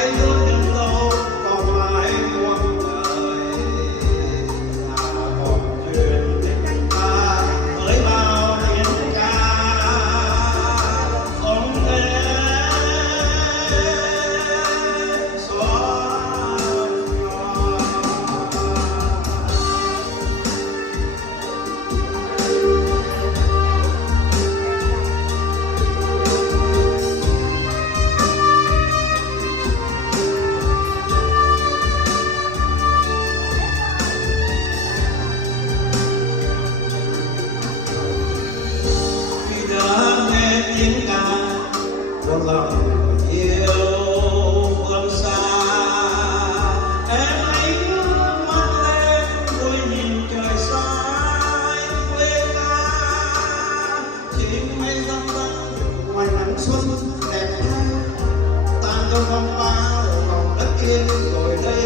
hãy luôn nhân dấu còn lại cuộc đời là một chuyện tình ta với bao hiền ca không thể xóa nhòa. Tiếng ca một lòng yêu phương xa, em hãy ngước mắt lên vui nhìn trời xa quê ta. Chim mây răng răng ngoài nắng xuân đẹp thay tan trong phong bao lòng đất yên rồi đây.